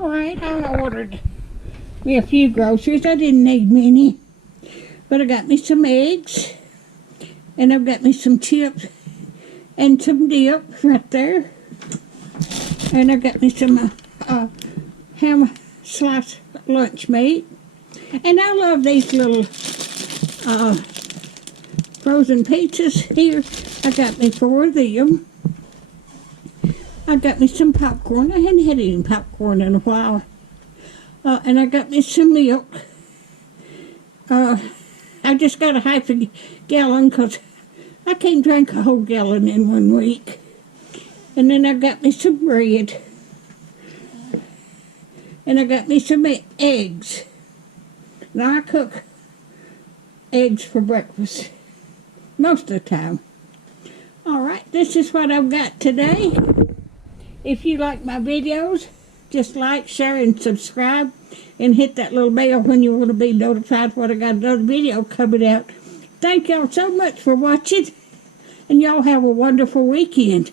Alright, I ordered me a few groceries. I didn't need many. But I got me some eggs. And I've got me some chips. And some dip right there. And I got me some ham slice lunch meat. And I love these little frozen pizzas here. I got me 4 of them. I got me some popcorn. I hadn't had any popcorn in a while. And I got me some milk. I just got a half a gallon because I can't drink a whole gallon in 1 week. And then I got me some bread. And I got me some eggs. Now I cook eggs for breakfast most of the time. Alright, this is what I've got today. If you like my videos, just like, share, and subscribe. And hit that little bell when you want to be notified when I got another video coming out. Thank y'all so much for watching. And y'all have a wonderful weekend.